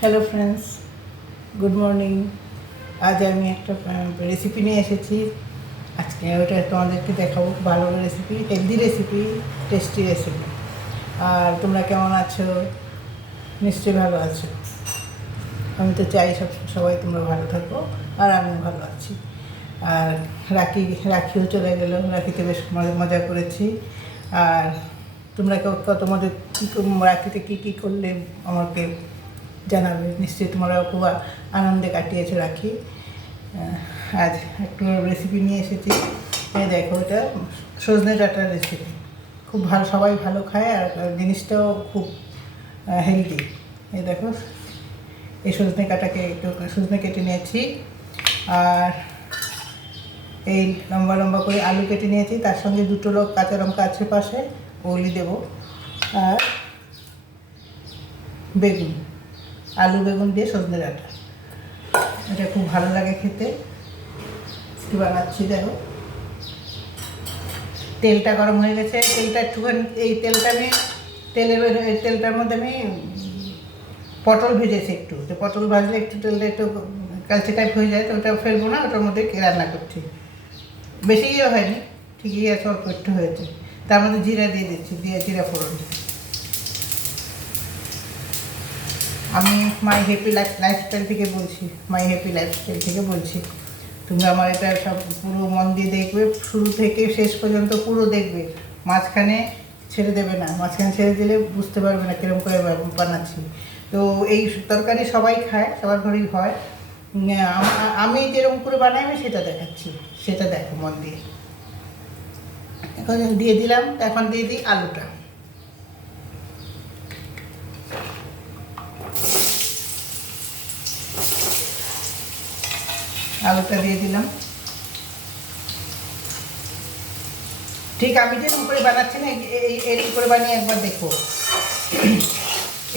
Hello friends, good morning. আজ আমি একটা রেসিপি নিয়ে এসেছি। আজকে ওটা তোমাদেরকে দেখাবো। ভালো recipe, healthy recipe, tasty recipe. আর তোমরা কেমন আছো? নিশ্চয়ই ভালো আছো। আমি তো চাই সবাই তোমরা ভালো থাকো, আর আমিও ভালো আছি। আর রাখিও চলে গেল। রাখিতে বেশ মজা করেছি। আর তোমরা কত মজা রাখিতে কী কী করলে আমাকে জানাবে। নিশ্চয়ই তোমরাও খুব আনন্দে কাটিয়েছো রাখি। আজ একটু রেসিপি নিয়ে এসেছি। এই দেখো, এটা সজনে ডাঁটার রেসিপি। খুব ভালো, সবাই ভালো খায়, আর জিনিসটাও খুব হেলদি। এই দেখো, এই সজনে কেটে নিয়েছি। আর এই লম্বা লম্বা করে আলু কেটে নিয়েছি, তার সঙ্গে দুটো কাঁচা লঙ্কা আছে পাশে, ওগুলি দেবো। আর বেগুন, আলু বেগুন দিয়ে সজনে ডাঁটা, এটা খুব ভালো লাগে খেতে। কি বানাচ্ছি দেখো। তেলটা গরম হয়ে গেছে। তেলটা একটুখানি, এই তেলটার মধ্যে আমি পটল ভেজেছি একটু। তো পটল ভাজলে একটু তেলটা একটু কালচে টাইপ হয়ে যায়, তো ওটা ফেলবো না, ওটার মধ্যে রান্না করছি। বেশি হয়নি, ঠিকই আছে, অল্প একটু হয়েছে। তার মধ্যে জিরা দিয়ে দিচ্ছি, জিরা ফোড়ন। আমি মাই হ্যাপি লাইফস্টাইল থেকে বলছি, তোমরা আমার এটা সব পুরো মন দিয়ে দেখবে, শুরু থেকে শেষ পর্যন্ত পুরো দেখবে। মাঝখানে ছেড়ে দেবে না, মাঝখানে ছেড়ে দিলে বুঝতে পারবে না কীরকম করে বানাচ্ছি। তো এই তরকারি সবাই খায়, সবার ঘরেই হয়। আমি যেরকম করে বানাই আমি সেটা দেখাচ্ছি, সেটা দেখো মন দিয়ে। এখন দিয়ে দিলাম, এখন দিয়ে দিই আলুটা। আলুটা দিয়ে দিলাম। ঠিক আমি যেরকম করে বানাচ্ছি না, এরকম করে বানিয়ে একবার দেখো।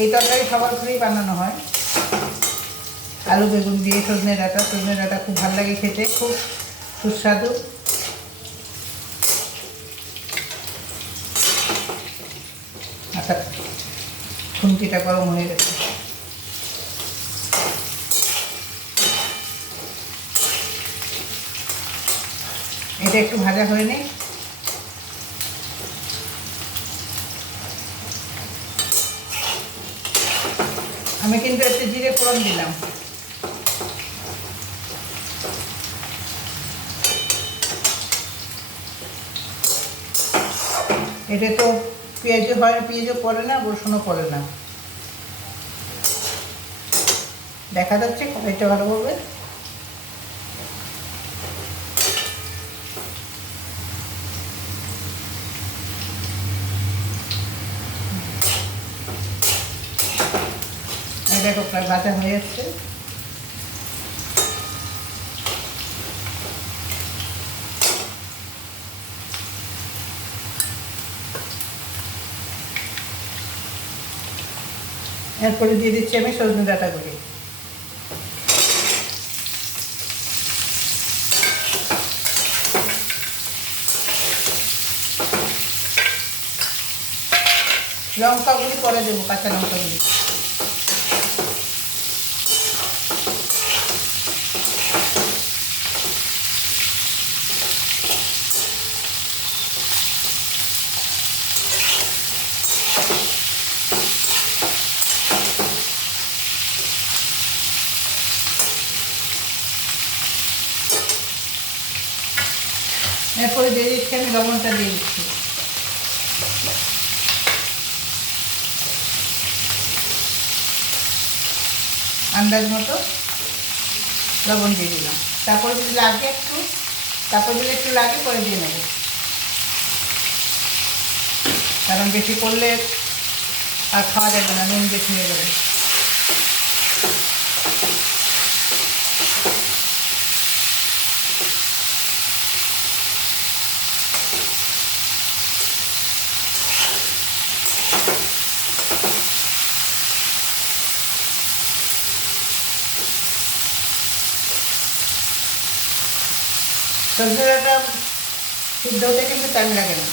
এই তরকারি সবার ঘরেই বানানো হয়, আলু বেগুন দিয়ে সজনে ডাঁটা খুব ভালো লাগে খেতে, খুব সুস্বাদু। আচ্ছা, খুন্তিটা গরম হয়ে গেছে। এটা একটু ভাজা হয়ে নেই। আমি কিন্তু একটু জিরে ফোড়ন দিলাম। এটা তো পেঁয়াজও হয়, পেঁয়াজও পড়ে না, রসুনও পড়ে না। দেখা যাচ্ছে কড়াইটা ভালোভাবে। দেখো প্রায় ভাজা হয়ে যাচ্ছে। এরপরে দিয়ে দিচ্ছি আমি সজনে ডাঁটাগুলি। লঙ্কাগুলি পরে দেবো, কাঁচা লঙ্কাগুলি। এরপরে দিয়ে দিচ্ছি আমি লবণটা দিয়ে দিচ্ছি। আন্দাজ মতো লবণ দিয়ে দিলাম। তারপরে যদি একটু লাগে পরে দিয়ে নেব, কারণ বেশি করলে আর খাওয়া যাবে না, নুন বেশি হয়ে যাবে। সবজি ডাঁটা সিদ্ধ হতে কিন্তু টাইম লাগে না।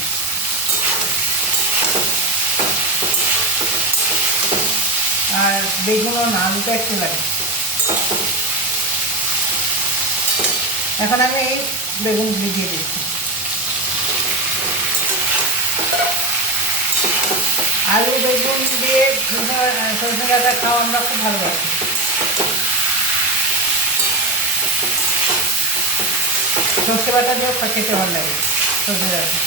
আর বেগুনও না, আলুটা একটু লাগে। এখন আমি এই বেগুনগুলি দিয়ে দিচ্ছি। আলু বেগুন দিয়ে সরষে ডাঁটা খাওয়া আমরা খুব ভালোবাসি। সর্ষে বাটা দিয়েও খেতে ভালো লাগে সরষে ডাঁটা।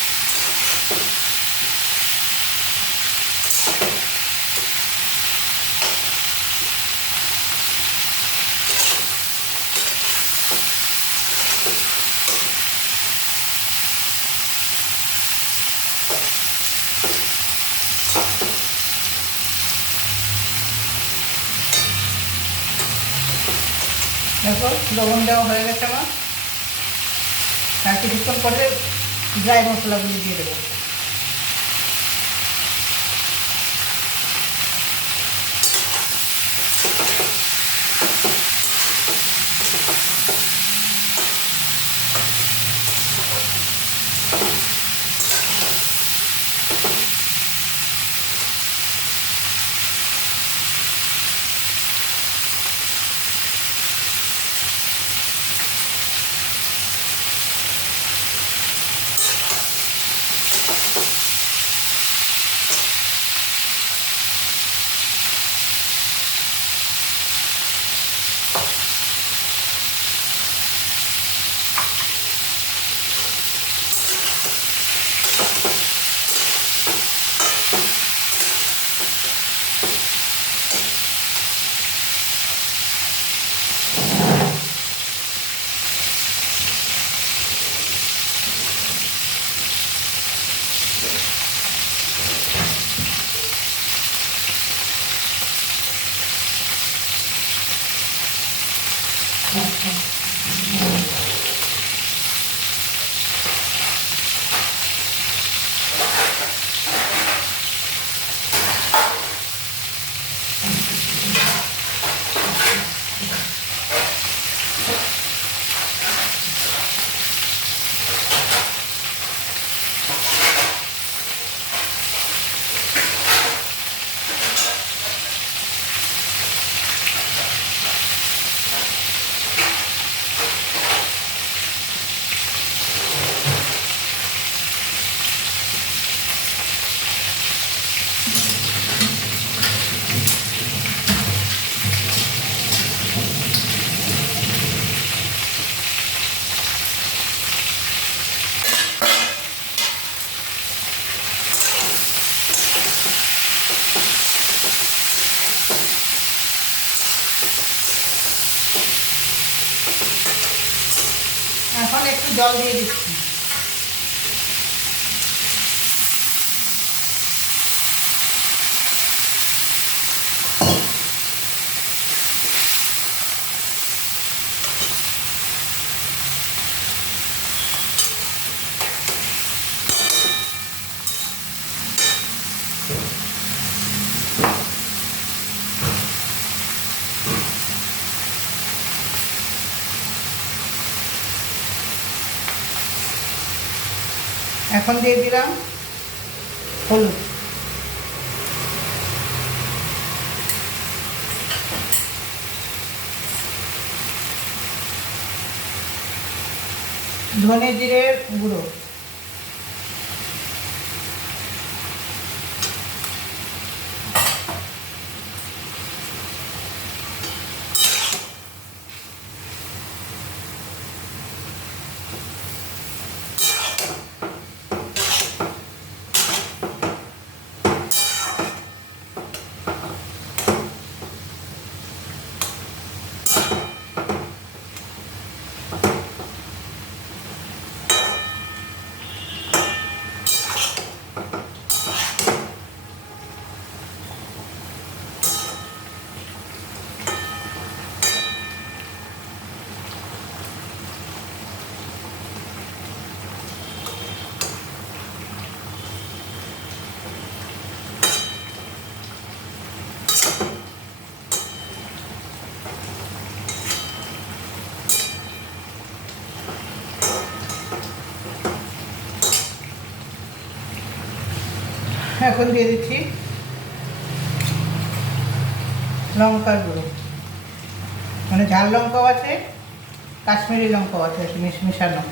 দেখো লবণ দেওয়া হয়ে গেছে আমার। আর কিছুক্ষণ পরে ড্রাই মশলাগুলি দিয়ে দেবো। এখন একটু জল দিয়ে দিচ্ছি। এখন দিয়ে দিলাম হলুদ, ধনে জিরের গুঁড়ো, এখন দিয়ে দিচ্ছি লঙ্কার গুঁড়ো, মানে ঝাল লঙ্কাও আছে, কাশ্মীরি লঙ্কাও আছে মিশানো।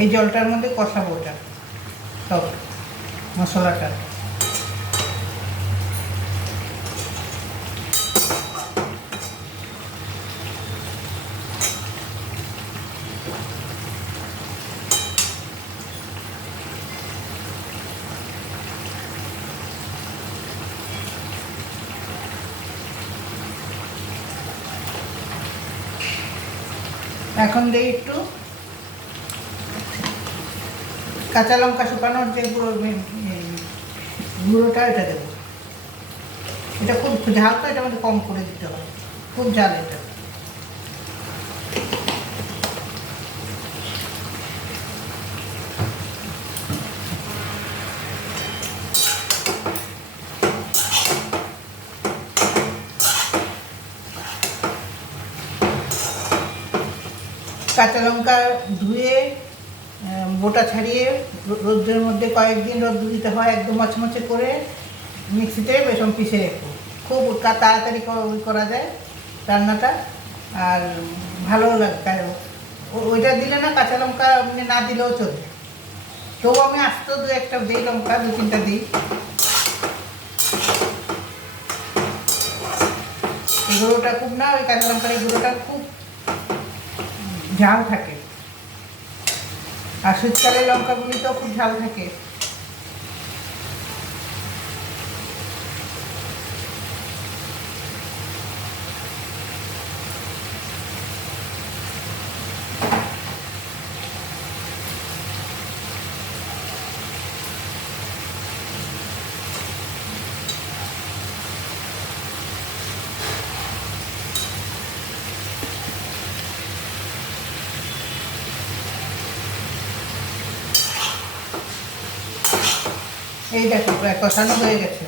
এই জলটার মধ্যে কষাবো ওটা সব মশলাটা। এখন দিই একটু কাঁচা লঙ্কা শুকানোর যে গুঁড়োটা, এটা দেবো। এটা খুব ঝাল, তো এটা মধ্যে কম করে দিতে হবে, খুব ঝাল এটা। কাঁচা লঙ্কা ধুয়ে বোটা ছাড়িয়ে রোদ্রের মধ্যে কয়েকদিন রোদ দিতে হয়, একদম মচমচে করে মিক্সিতে বেসন পিষে রেখো। খুব তাড়াতাড়ি করা যায় রান্নাটা, আর ভালোও লাগে। ওইটা দিলে না, কাঁচা লঙ্কা না দিলেও চলবে, তবু আমি আস্ত দু একটা দিই, লঙ্কা 2-3টা দিই। এই গুঁড়োটা খুব না, ওই কাঁচা লঙ্কার এই গুঁড়োটা খুব ঝাল থাকে, আর শীতকালের লঙ্কাগুলিতেও খুব ঝাল থাকে। এই দেখো প্রায় কষানো হয়ে গেছে।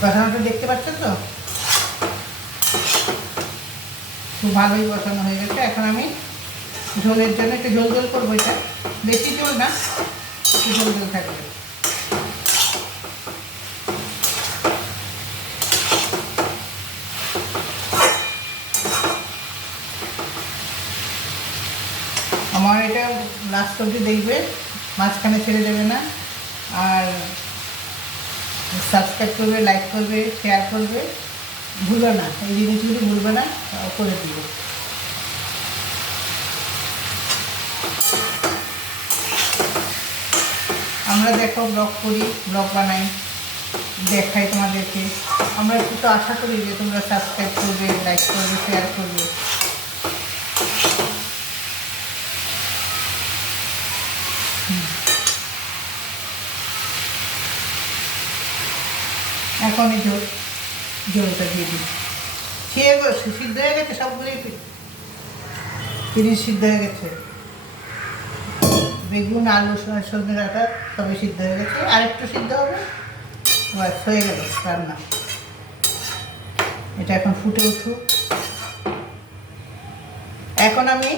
কষানোটা দেখতে পাচ্ছ তো, খুব ভালোই কষানো হয়ে গেছে। এখন আমি ঝোলের জন্য একটু ঝোল ঝোল করবো, এটা বেশি ঝোল না, একটু ঝোল ঝোল থাকবে। আমার এটা লাস্ট অবধি দেখবে, মাঝখানে ছেড়ে দেবে না, আর সাবস্ক্রাইব করবে, লাইক করবে, শেয়ার করবে, ভুলো না, এই জিনিসগুলি ভুলবে না, করে দিবে। আমরা দেখো ব্লগ করি, ব্লগ বানাই, দেখাই তোমাদেরকে। আমরা একটু তো আশা করি যে তোমরা সাবস্ক্রাইব করবে, লাইক করবে, শেয়ার করবে। এখন এই ঝোলটা দিয়ে দিই। সিদ্ধ হয়ে গেছে, সবগুলোই জিনিস সিদ্ধ হয়ে গেছে। বেগুন, আলু, সজনে ডাঁটা সবই সিদ্ধ হয়ে গেছে, আর একটু সিদ্ধ হবে, বাস হয়ে গেল রান্না। এটা এখন ফুটে উঠুক। এখন আমি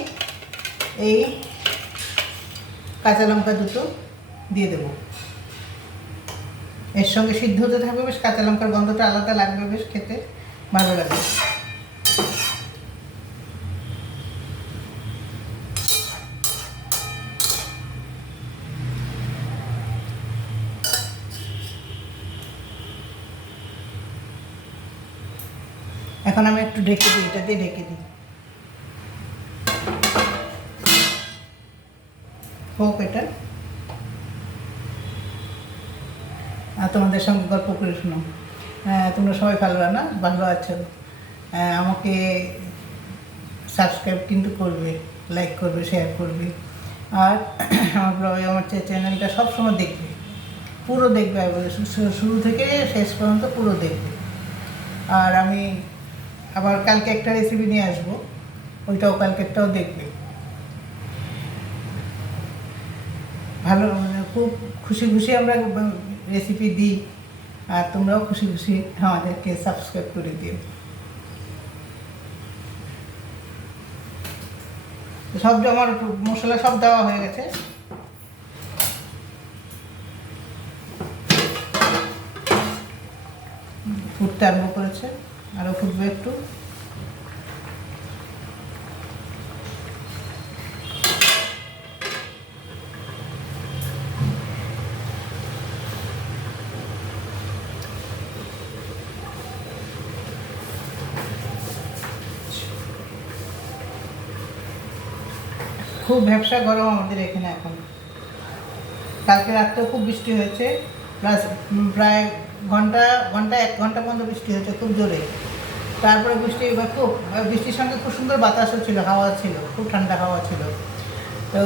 এই কাঁচা লঙ্কা দুটো দিয়ে দেবো, এর সঙ্গে সিদ্ধ হতে থাকবে, বেশ কাঁচা লঙ্কার গন্ধটা আলাদা লাগবে, বেশ খেতে ভালো লাগবে। এখন আমি একটু ঢেকে দিই, এটা দিয়ে ঢেকে দিই, হোক এটা। আর তোমাদের সঙ্গে গল্প করে শুনো। তোমরা সবাই ভালো আছো। আমাকে সাবস্ক্রাইব কিন্তু করবে, লাইক করবে, শেয়ার করবে, আর আমার চ্যানেলটা সবসময় দেখবে, পুরো দেখবে, শুরু থেকে শেষ পর্যন্ত পুরো দেখবে। আর আমি আবার কালকে একটা রেসিপি নিয়ে আসবো, ওইটাও কালকেরটাও দেখবে। ভালো মানে খুব খুশি খুশি আমরা রেসিপি দিই, আর তোমরাও খুশি খুশি আমাদেরকে সাবস্ক্রাইব করে দিও। সব আমার মশলা সব দেওয়া হয়ে গেছে। ফুটতে আরম্ভ করেছে, আরও ফুটবে একটু। খুব ভ্যাবসা গরম আমাদের এখানে এখন। কালকে রাত্রেও খুব বৃষ্টি হয়েছে, প্লাস প্রায় এক ঘন্টা পর্যন্ত বৃষ্টি হয়েছে খুব জোরে। তারপরে খুব বৃষ্টির সঙ্গে খুব সুন্দর বাতাসও ছিল, হাওয়া ছিল, খুব ঠান্ডা হাওয়া ছিল। তো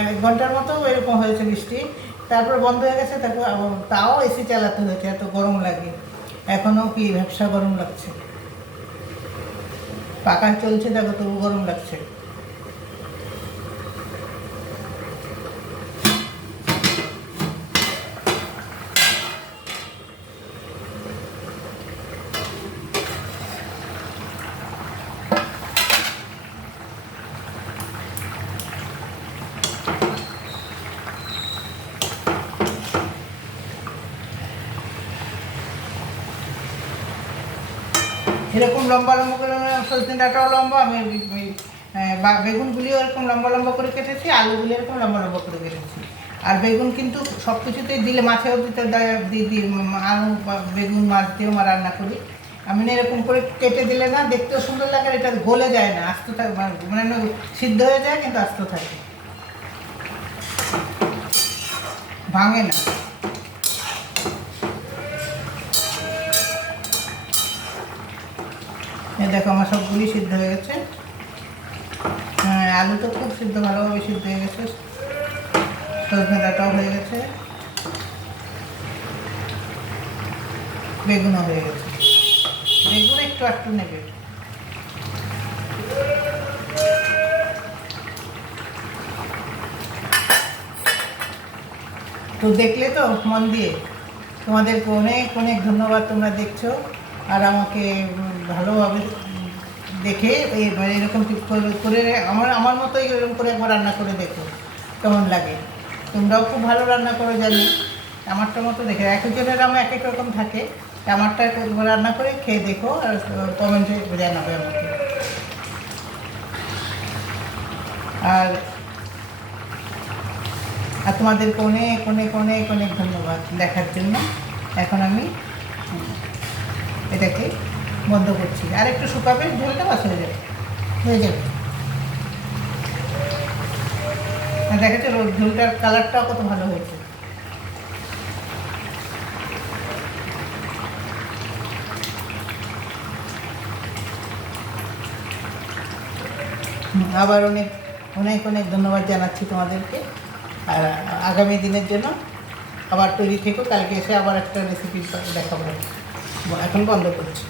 1 ঘন্টার মতো এরকম হয়েছে বৃষ্টি, তারপর বন্ধ হয়ে গেছে। তারপর তাও এসি চালাতে হয়েছে, এত গরম লাগে। এখনও কি ভ্যাবসা গরম লাগছে, পাখা চলছে দেখো তবু গরম লাগছে। এরকম লম্বা লম্বা করে সজনে ডাঁটাও লম্বা, আমি বেগুনগুলিও এরকম লম্বা লম্বা করে কেটেছি, আলুগুলি এরকম লম্বা লম্বা করে কেটেছি। আর বেগুন কিন্তু সব কিছুতেই দিলে, মাছেও দিতে দিই, আলু বেগুন মাছ দিয়েও রান্না করি আমি। না এরকম করে কেটে দিলে না দেখতেও সুন্দর লাগে, আর এটা গলে যায় না, আস্ত থাকে, মানে সিদ্ধ হয়ে যায় কিন্তু আস্ত থাকে, ভাঙে না। দেখো আমার সবগুলি সিদ্ধ হয়ে গেছে। হ্যাঁ, আলু তো খুব সিদ্ধ, ভালোভাবে সিদ্ধ হয়ে গেছে, সজনে ডাঁটাও হয়ে গেছে, বেগুনও হয়ে গেছে। বেগুন একটু একটু নেবে। তো দেখলে তো মন দিয়ে, তোমাদেরকে অনেক অনেক ধন্যবাদ, তোমরা দেখছো আর আমাকে ভালোভাবে দেখে এরকম করে আমার মতো এরকম করে একবার রান্না করে দেখো কেমন লাগে। তোমরাও খুব ভালো রান্না করো জানি, আমারটা মতো দেখে, এক একজনের আমার এক এক রকম থাকে। আমারটা রান্না করে খেয়ে দেখো আর কমেন্টে জানাবে আমাকে। আর আর তোমাদেরকে অনেক অনেক অনেক অনেক ধন্যবাদ দেখার জন্য। এখন আমি এটাকে বন্ধ করছি, আর একটু শুকাবে, ঝোলটা বাস হয়ে যাবে আর দেখাচ্ছে ঝোলটার কালারটাও কত ভালো হয়েছে। আবার অনেক অনেক অনেক ধন্যবাদ জানাচ্ছি তোমাদেরকে, আর আগামী দিনের জন্য আবার তৈরি থেকো, কালকে এসে আবার একটা রেসিপি দেখাবো। এখন বন্ধ করছি।